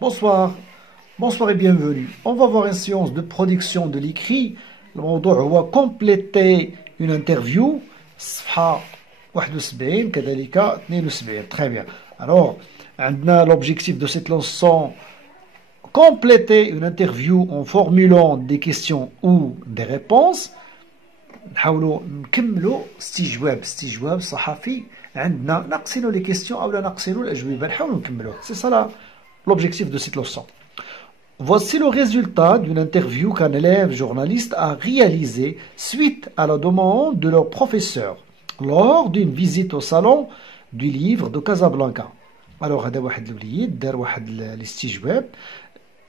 Bonsoir, bonsoir et bienvenue. On va voir une séance de production de l'écrit. Le موضوع هو compléter une interview. صفحة 71 كذلك 72. Très bien. Alors, عندنا l'objectif de cette leçon compléter une interview en formulant des questions ou des réponses. نحاولوا نكملوا استجواب صحفي. عندنا نقسلوا les questions أو لا نقسلوا الأجوبة. نحاولوا نكملوا. C'est ça l'objectif de cette leçon. Voici le résultat d'une interview qu'un élève journaliste a réalisé suite à la demande de leur professeur lors d'une visite au salon du livre de Casablanca. Alors, هذا واحد الوليد دار واحد الاستجواب.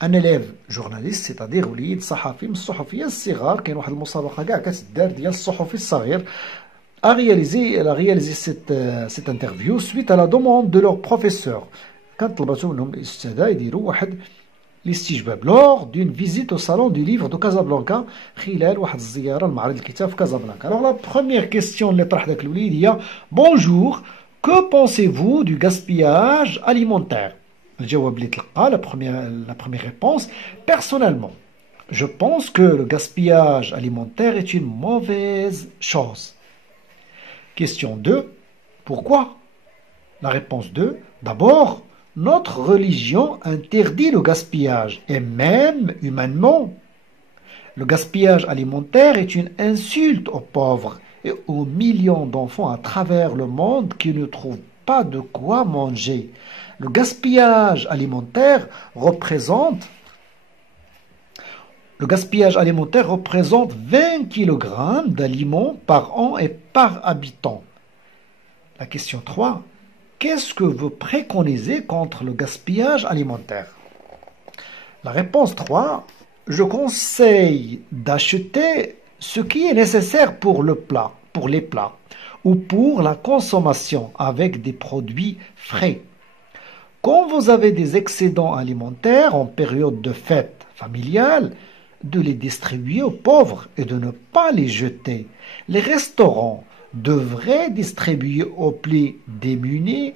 Un élève journaliste, c'est-à-dire وليد صحفي من الصحفيين الصغار. كاين واحد المسابقة كاع كتدار ديال الصحفي الصغير. a réalisé cette interview suite à la demande de leur professeur. كانت طلبتو منهم الاستاذة يديروا واحد الاستجواب lors d'une visite au salon du livre de Casablanca خلال واحد الزيارة لمعرض الكتاب في كازابلانكا. Alors la première question اللي طرح داك الوليد هي bonjour, que pensez-vous du gaspillage alimentaire? الجواب اللي تلقى la première réponse, personnellement je pense que le gaspillage alimentaire est une mauvaise chose. Question 2, pourquoi? La réponse 2, d'abord notre religion interdit le gaspillage, et même humainement. Le gaspillage alimentaire est une insulte aux pauvres et aux millions d'enfants à travers le monde qui ne trouvent pas de quoi manger. Le gaspillage alimentaire représente 20 kg d'aliments par an et par habitant. La question 3. Qu'est-ce que vous préconisez contre le gaspillage alimentaire? La réponse 3. Je conseille d'acheter ce qui est nécessaire pour les plats ou pour la consommation avec des produits frais. Quand vous avez des excédents alimentaires en période de fête familiale, de les distribuer aux pauvres et de ne pas les jeter. Les restaurants devraient distribuer aux plus démunis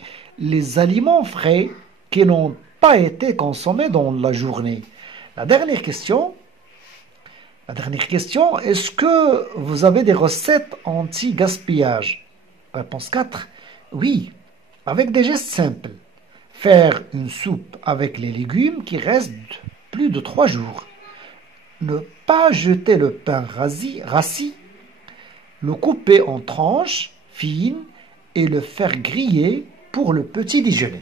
les aliments frais qui n'ont pas été consommés dans la journée. La dernière question, est-ce que vous avez des recettes anti-gaspillage? Réponse 4, oui, avec des gestes simples. Faire une soupe avec les légumes qui restent plus de 3 jours. Ne pas jeter le pain rassis, le couper en tranches fines et le faire griller pour le petit déjeuner.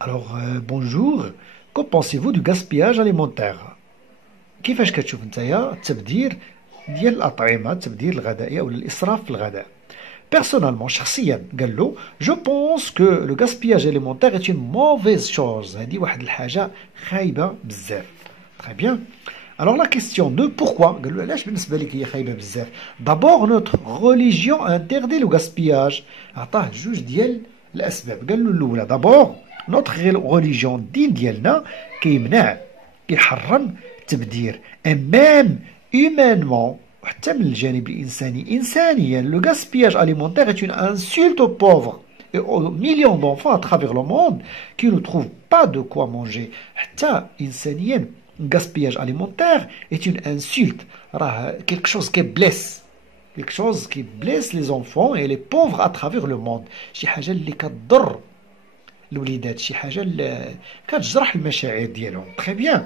Alors, bonjour, que pensez-vous du gaspillage alimentaire? كيفاش كتشوف نتايا التبذير ديال الأطعمة، التبذير الغذائي أو الإسراف في الغذاء؟ Personnellement, شخصيا قال له je pense que le gaspillage alimentaire est une mauvaise chose. هذه واحد الحاجة خايبة بزاف. Très bien. Alors la question 2, pourquoi? قال له علاش بالنسبة لك هي خايبة بزاف؟ D'abord notre religion interdit le gaspillage. عطاه جوج ديال الأسباب. قال له الأولى d'abord notre religion الدين ديالنا كيحرم التبذير. Et même humainement حتى من الجانب الإنساني إنسانيا le gaspillage alimentaire est une insulte aux pauvres et aux millions d'enfants à travers le monde qui ne trouvent pas de quoi manger. حتى إنسانيا le gaspillage alimentaire est une insulte. راه quelque chose qui blesse les enfants et les pauvres à travers le monde. شي حاجة اللي كتضر الوليدات، شي حاجة اللي كتجرح المشاعر ديالهم. Très bien.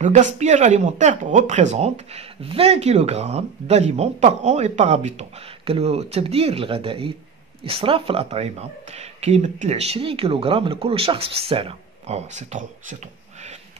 Le gaspillage alimentaire représente 20 kg d'aliments par an et par habitant. التبذير الغذائي إسراف في الأطعمة كيمثل 20 كيلوغرام لكل شخص في السنة. سي ترو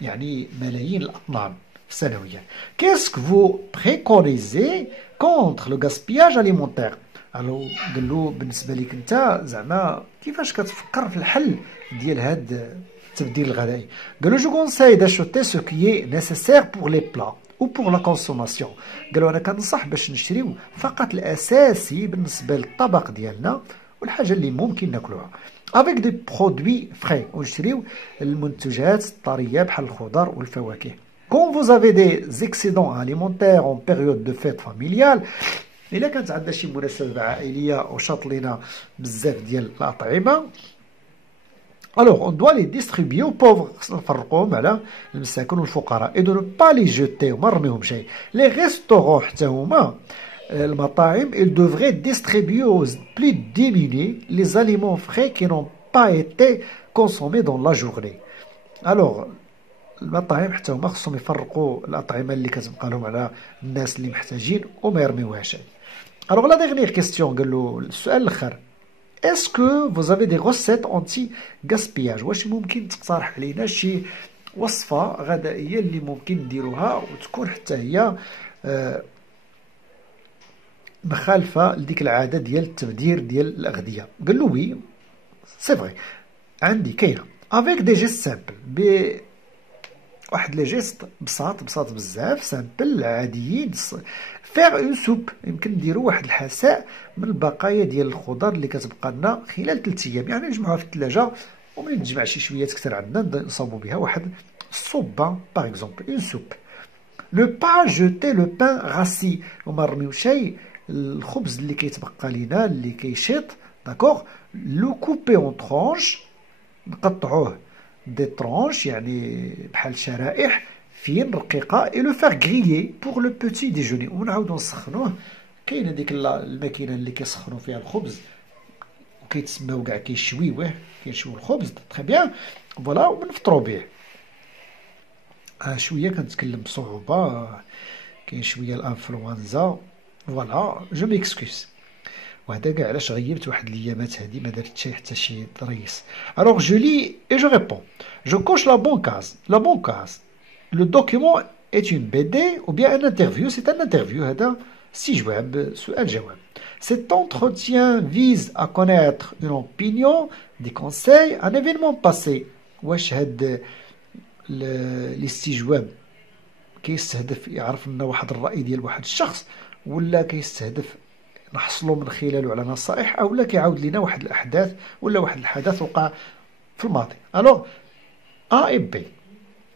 يعني ملايين الأطنان سنويا. Qu'est-ce que vous préconisez contre le gaspillage alimentaire? قال له بالنسبة لك أنت زعما كيفاش كتفكر في الحل ديال هاد التبذير الغذائي؟ قال له je conseille d'acheter ce qui est nécessaire pour les plats ou pour la consommation. قال له أنا كنصح باش نشريو فقط الأساسي بالنسبة للطبق ديالنا والحاجة اللي ممكن ناكلوها. avec des produits frais ونشريو المنتجات الطرية بحال الخضر والفواكه. Quand vous avez des excédents alimentaires en période de fête familiale, إلا كانت عندنا شي مناسبة عائلية وشاط لينا بزاف ديال الأطعمة Alors, on doit les distribuer aux pauvres et de ne pas les jeter. Les restaurants, ils devraient distribuer aux plus démunis les aliments frais qui n'ont pas été consommés dans la journée. Alors, المطاعم حتى هما خصهم يفرقوا الأطعمة اللي كتبقى لهم على الناس اللي محتاجين وما يرميوهاش. Alors, la dernière question, قال له السؤال الآخر. Est-ce que vous avez des recettes anti-gaspillage؟ واش ممكن تقترح علينا شي وصفة غذائية اللي ممكن نديروها وتكون حتى هي مخالفة لديك العادة ديال التبذير ديال الأغذية؟ قال له وي سي فري عندي كاينة avec des gestes simples واحد لي جيست بساط بزاف سامبل عاديين. فيغ اون سوب يمكن نديرو واحد الحساء من البقايا ديال الخضر اللي كتبقى لنا خلال 3 ايام، يعني نجمعوها في الثلاجه وملي تجمع شي شويات كثر عندنا نصاوبوا بها واحد الصوبه باغ اكزومبل اون سوب. لو با جوتي لو بان غاسي وما نرميو شي الخبز اللي كيتبقى لينا اللي كيشيط داكوغ لو كوبي اون ترونش نقطعوه دي ترونش يعني بحال شرائح فين رقيقه اي لو فار غريي بور لو بوتي ديجوني ونعاودو نسخنوه. كاينه ديك الماكينه اللي كيسخنوا فيها الخبز وكيتسماو كاع كيشويوه كيشويو الخبز تري بيان فوالا ونفطروا به. شويه كنتكلم بصعوبه كاين شويه الانفلونزا فوالا جو ميكسكوز وهذا كاع علاش غيبت واحد الايامات هادي ما درت حتى شي ضريس. الوغ جو لي اي جو ريبون جو كوش لا بون كاز لو دوكيومون est une BD ou bien un interview. C'est un interview هذا استجواب سؤال جواب. Cet entretien vise à connaître une opinion, des conseils, un événement passé. واش هاد الاستجواب كيستهدف يعرف لنا واحد الرأي ديال واحد الشخص ولا كيستهدف نحصلوا من خلاله على نصائح او لا كيعاود لنا واحد الاحداث ولا واحد الحدث وقع في الماضي. Alors A et B.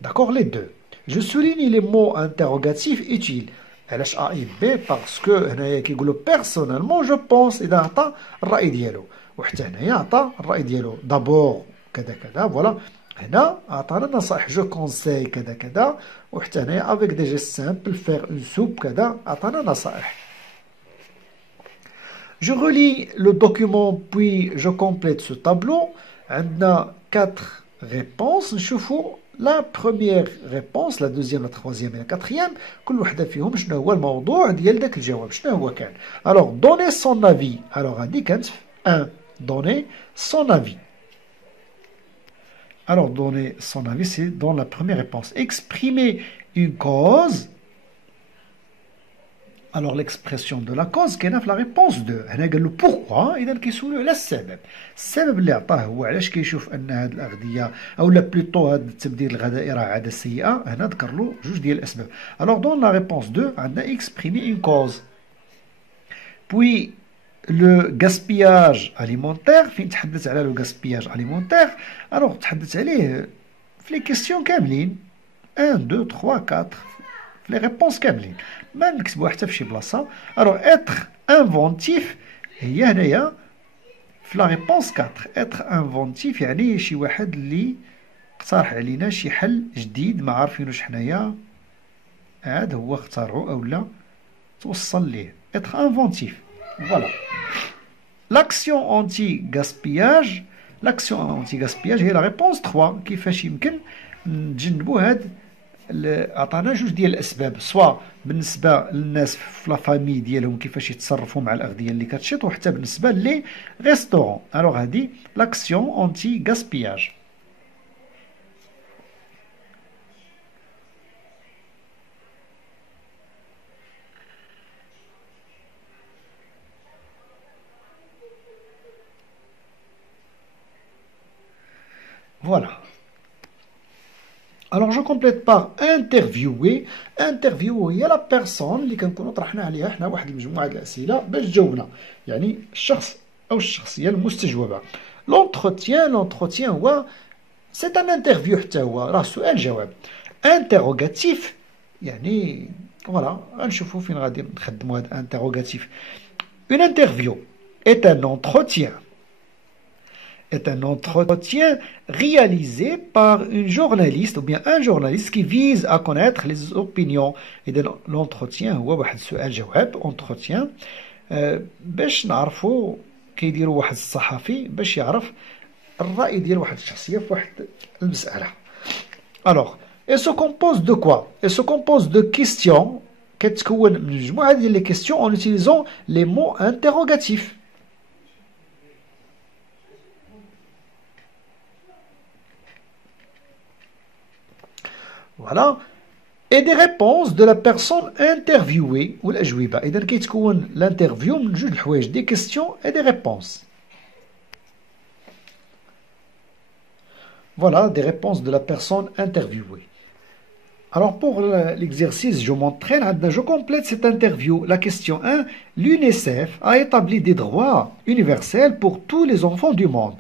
D'accord, les deux. Je souligne les mots interrogatifs utiles. علاش A et B parce que هنايا كيقولوا personnellement je pense إذا عطى الرأي ديالو وحتى هنايا عطى الرأي ديالو d'abord كذا كذا فوالا. هنا عطانا نصائح جو كونساي كذا كذا وحتى هنايا avec des gestes simples faire une soupe كذا عطانا نصائح. Je relis le document puis je complète ce tableau. عندنا 4 réponses. نشوفوا la première réponse, la deuxième, la troisième et la quatrième. كل وحدة فيهم شنو هو الموضوع ديال داك الجواب شنو هو كان. Alors donner son avis. Alors هذه كانت 1 donner son avis. Alors donner son avis c'est dans la première réponse. Exprimer une cause. Alors l'expression de la cause كاينه في la réponse 2. هنا قال له pourquoi اذا كيسولو على السبب اللي عطاه هو علاش كيشوف ان هذه الاغذيه او لا بلوتو هذا التبديل الغذائي راه عاده سيئه. هنا ذكر له جوج ديال الاسباب. alors dans la réponse 2 عندنا exprimer une cause. puis le gaspillage alimentaire فين تحدث على le gaspillage alimentaire alors تحدث عليه في les questions كاملين 1 2 3 4 في les réponses كاملين ما نكتبوها حتى في شي بلاصه. alors être inventif هي هنايا في لا ريبونس 4 être inventif يعني شي واحد اللي اقترح علينا شي حل جديد ما عارفينوش حنايا عاد هو اخترعو اولا توصل ليه être inventif voilà. l'action anti-gaspillage هي لا ريبونس 3 كيفاش يمكن نتجنبوا هاد عطانا جوج ديال الاسباب سواء بالنسبه للناس في لا فامي ديالهم كيفاش يتصرفوا مع الاغذيه اللي كتشيط وحتى بالنسبه لي ريستورون. الوغ هادي لاكسيون اونتي غاسبياج. Voilà. Alors je complète par interviewer. interviewer هي لا بيرسون اللي كنكونوا طرحنا عليها حنا واحد المجموعه ديال الاسئله باش تجاوبنا يعني الشخص او الشخصيه المستجوبه. لونتروتيان هو سي ان انترفيو حتى هو راه سؤال جواب. انتروغاتيف يعني فوالا غنشوفوا فين غادي نخدموا هذا انتروغاتيف. اون انترفيو est un entretien est un entretien réalisé par une journaliste ou bien un journaliste qui vise à connaître les opinions. Et l'entretien هو واحد سؤال جواب entretien باش نعرفوا كيديروا واحد الصحفي باش يعرف الرأي ديال واحد الشخصية في واحد المسألة. Alors, elle se compose de quoi? Elle se compose de questions كتكون من مجموعة ديال les questions en utilisant les mots interrogatifs. Voilà. Et des réponses de la personne interviewée ou الأجوبة. إذا كيتكون l'interview من جوج الحوايج des questions et des réponses. Voilà des réponses de la personne interviewée. Alors pour l'exercice, je m'entraîne, je complète cette interview. La question 1, l'UNICEF a établi des droits universels pour tous les enfants du monde.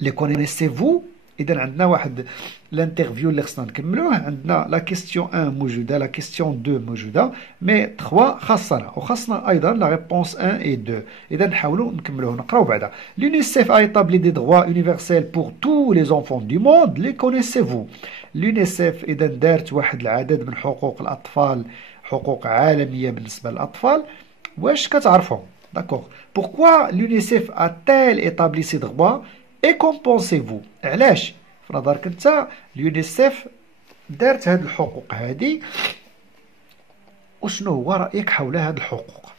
Les connaissez-vous? إذا عندنا واحد الانترفيو اللي خصنا نكملوه. عندنا لا كيستيون 1 موجوده، لا كيستيون 2 موجوده، مي 3 خاصنا وخاصنا ايضا لا ريبونس 1 et 2. اذا نحاولوا نكملوه نقراو بعدا. L'UNICEF a établi des droits universels pour tous les enfants du monde. Les connaissez-vous? l'UNICEF اذا دارت واحد العدد من حقوق الاطفال، حقوق عالميه بالنسبه للاطفال. واش كتعرفهم؟ داكوغ. Pourquoi l'UNICEF a-t-elle établi ces droits? Et qu'en pensez-vous? علاش في نظرك انت اليونيسيف دارت هاد الحقوق هادي وشنو هو رأيك حول هاد الحقوق؟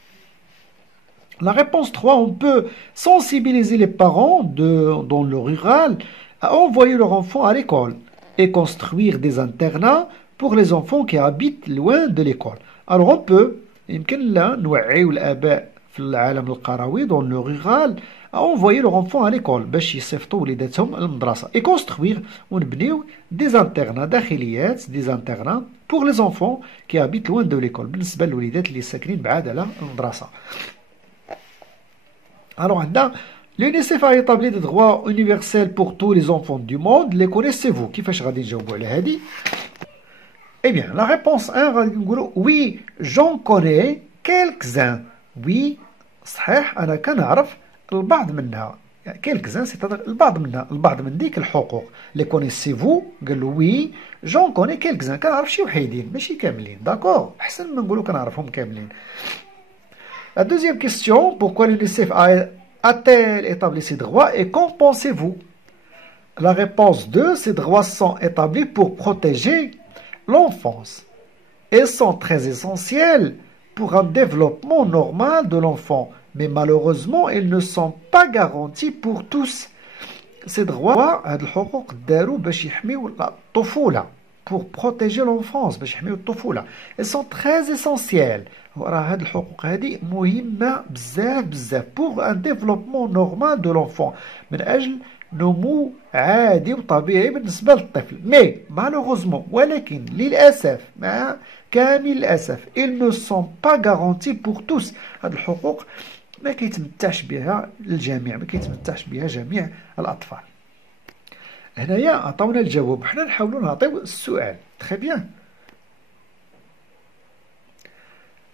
La réponse 3, on peut sensibiliser les parents dans le rural à envoyer leurs enfants à l'école et construire des internats pour les enfants qui habitent loin de l'école. Alors on peut يمكن لنا نوعيو الآباء في العالم القروي dans le rural à envoyer leurs enfants à l'école باش يصيفطوا وليداتهم للمدرسة et construire ونبنيو des internats داخليات des internats pour les enfants qui habitent loin de l'école بالنسبة للوليدات اللي ساكنين بعاد على المدرسة. Alors عندنا l'UNICEF a établi des droits universels pour tous les enfants du monde. Les connaissez-vous? كيفاش غادي نجاوبوا على هذه؟ Eh bien, la réponse 1 غادي نقولوا oui, j'en connais quelques-uns. Oui, صحيح أنا كنعرف البعض منها. quelques-uns c'est-à-dire البعض منها، البعض من ديك الحقوق. Les connaissez-vous؟ قالوا oui, j'en connais quelques-uns. كنعرف شي وحيدين ماشي كاملين. داكور؟ أحسن من نقولوا كنعرفهم كاملين. La deuxième question, pourquoi l'UNICEF a-t-elle établi ces droits et qu'en pensez-vous? La réponse 2, ces droits sont établis pour protéger l'enfance. Ils sont très essentiels pour un développement normal de l'enfant, mais malheureusement, ils ne sont pas garantis pour tous. Ces droits, الحقوق داروا باش يحميوا الطفولة, pour protéger l'enfance, باش يحميوا الطفولة. Ils sont très essentiels. وراه هاد الحقوق هذه مهمة بزاف بزاف pour un développement normal de l'enfant, من أجل نمو عادي وطبيعي بالنسبة للطفل. مي malheureusement ولكن للأسف مع كامل الأسف ils ne sont pas garantis pour tous. هاد الحقوق ما كيتمتعش بها الجميع، ما كيتمتعش بها جميع الأطفال. هنايا عطاونا الجواب، حنا نحاولوا نعطيو السؤال. تري بيان.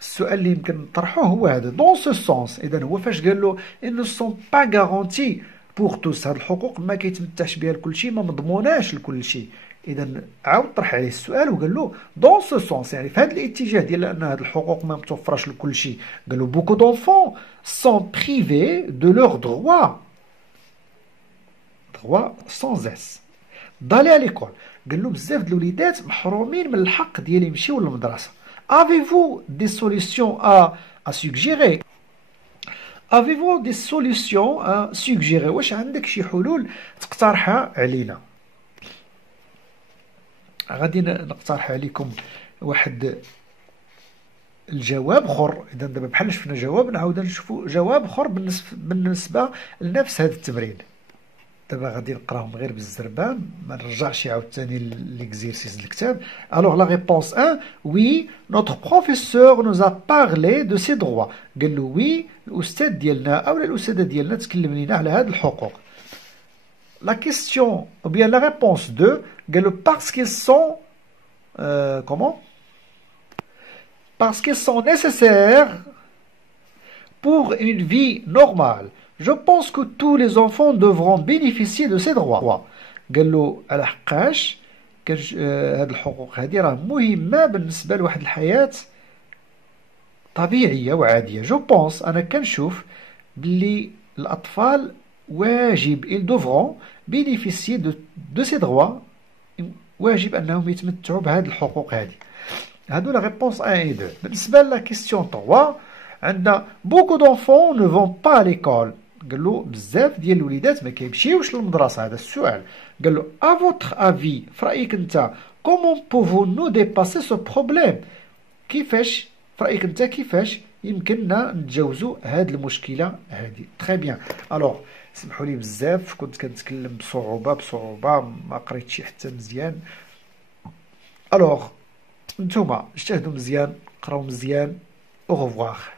السؤال اللي يمكن نطرحوه هو هذا دون سو سونس. اذا هو فاش قال له ان سون با غارونتي بور توس، هاد الحقوق ما كيتمتعش بها لكل شيء، ما مضموناش لكل شيء. اذا عاود طرح عليه السؤال وقال له دون سو سونس، يعني في هذا الاتجاه ديال ان هاد الحقوق ما متوفرش لكل شيء. قال له بوكو دونفون سون بريفي دو لور دروا، دروا سون اس دالي ا ليكول. قال له بزاف د الوليدات محرومين من الحق ديال يمشيو للمدرسه. Avez-vous des solutions à suggérer? Avez-vous des solutions à suggérer? واش عندك شي حلول تقترحها علينا؟ غادي نقترح عليكم واحد الجواب اخر. اذا دابا بحال شفنا جواب، نعاود نشوفوا جواب اخر بالنسبه لنفس هذا التمرين. دابا غادي نقراهم غير بالزربان، ما نرجعش عاوتاني ليكزيرسيس الكتاب. Alors la réponse 1, oui, notre professeur nous a parlé de ses droits. قال له oui الاستاذ ديالنا او الاستاذه ديالنا تكلم لينا على هاد الحقوق. La question ou bien la réponse 2, قال له parce qu'ils sont comment? Parce qu'ils sont nécessaires pour une vie normale. Je pense que tous les enfants devront bénéficier de ces droits. قال له على حقاش هاد الحقوق هذه راه مهمة بالنسبة لواحد الحياة طبيعية وعادية. جو بونس أنا كنشوف بلي الأطفال واجب ils devront bénéficier de ces droits. واجب أنهم يتمتعوا بهذه الحقوق هذه. هادو لا réponse 1 et 2. بالنسبة لا question 3 عندنا beaucoup d'enfants ne vont pas à l'école. قال له بزاف ديال الوليدات ما كيمشيوش للمدرسة. هذا السؤال. قال له à votre avis في رأيك أنت comment pouvons-nous dépasser ce problème. كيفاش في رأيك أنت كيفاش يمكننا نتجاوزوا هذه المشكلة هذه. تري بيان. الوغ سمحوا لي بزاف كنت كنتكلم بصعوبة ما قريتش حتى مزيان. الوغ نتوما اجتهدوا مزيان قراو مزيان. au revoir.